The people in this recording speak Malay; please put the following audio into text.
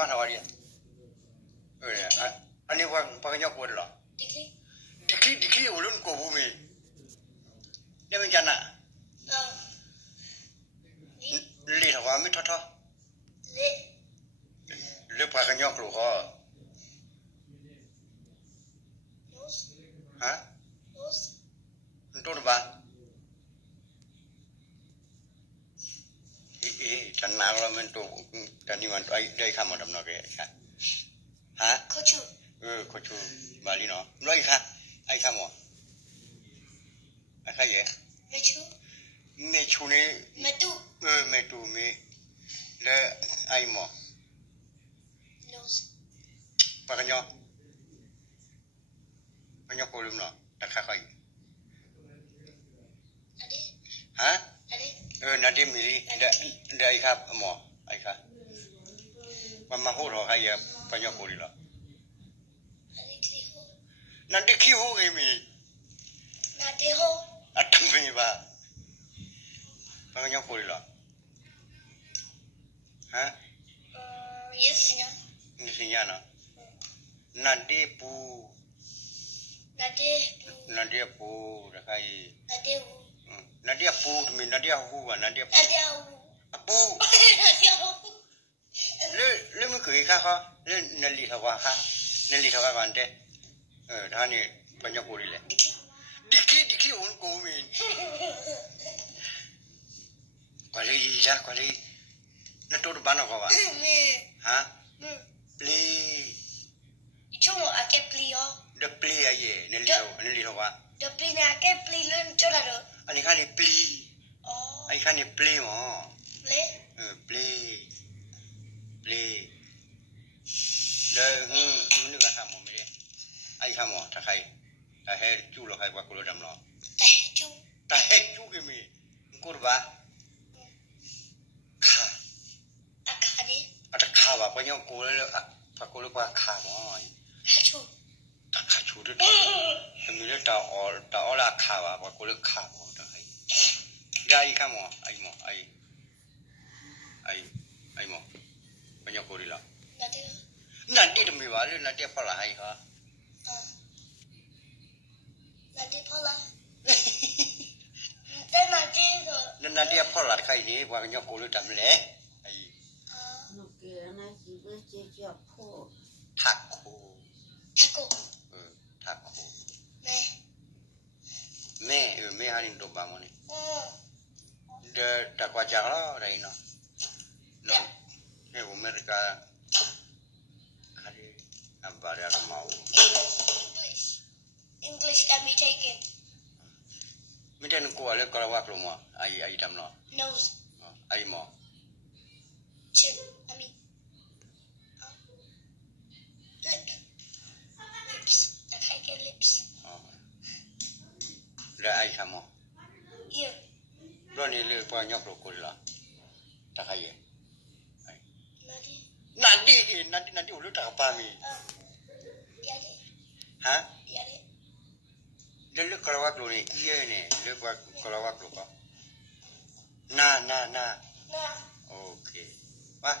mana waria. Ani pakai nyok lah. Dikli ulun ko bumi. Dia mencana. Li hawa mi thotho. Le pakai nyok lu ko. Ha? Untuk apa? Canang lah mentu dan iman tu ai kamu dalam nak ke? Ha? Kocu. Kocu Bali no. Noi ka? Ai kamu? Ai ye? Mechu. Mechu ni. Metu. Metu me. Le ai mo. Nose. Pakanyo. Pakanyo kolum no. Tak kai. Ade. Ha? Ade. Nanti milih ada ikat mo, ikat. Mama huru kaya banyak kuri lah. Nanti kihu kami. Nanti ho. Atam kami ba. Banyak kuri lah. Ha? Yes nya. Ini sinya na. Nanti pu. Nanti pu dah kai. Nanti pu. Nanti pu demi nanti hu nanti pu. Nanti hu. Pu. Le mungkin kah? Le nali hawa kah? Nali hawa kan deh. Dah ni banyak kuri le. Diki orang komen. Kuali. Natur bana kau ba? Ha? Pli. Cuma akeh pli yo. The pli aye. Nali hawa. The pli ni akeh pli lun coba do. Ani kan ni pli. Oh. Ani kan ni pli mo. Pli. Pli. Dah mana lah kamu ni? Ai kamu tak kai. Tak hay cu lo kai waktu lo dam lo. Tak hay cu kami. Kurba. Kha. Akha ni. Ada kha ba? Banyak kul pak kul apa kha mo? Kacu. Tak kacu tu. Kami le tak orang kha ba? Pak kul kha mo tak hay. Dah ai kamu, ai mo. Banyak kul lah. Nanti demi wala nanti apa lah hai ha. Nanti pola. Dan nanti tu. Nanti apa lah kai ni banyak kul dam le. Ai. Okey, anak juga cakap po. Taku. Me hari tu bangun ni. Dah tak wajar lah dah ini. No. Mereka hari apa dia mau. English can be taken. Mungkin kau ada kalau waktu mau, ai dam lo. Nose. Ai mau. Chin. Lips. Akake lips. Dah ai kamu. Ear. Lo ni le banyak lo kul lah. Tak kaya. Nanti ulu tak apa mi. Ya deh. Ha? Ya deh. Dia le kalau waktu ni, iya ni, le kalau waktu kau. Nah. Nah. Okay. Wah.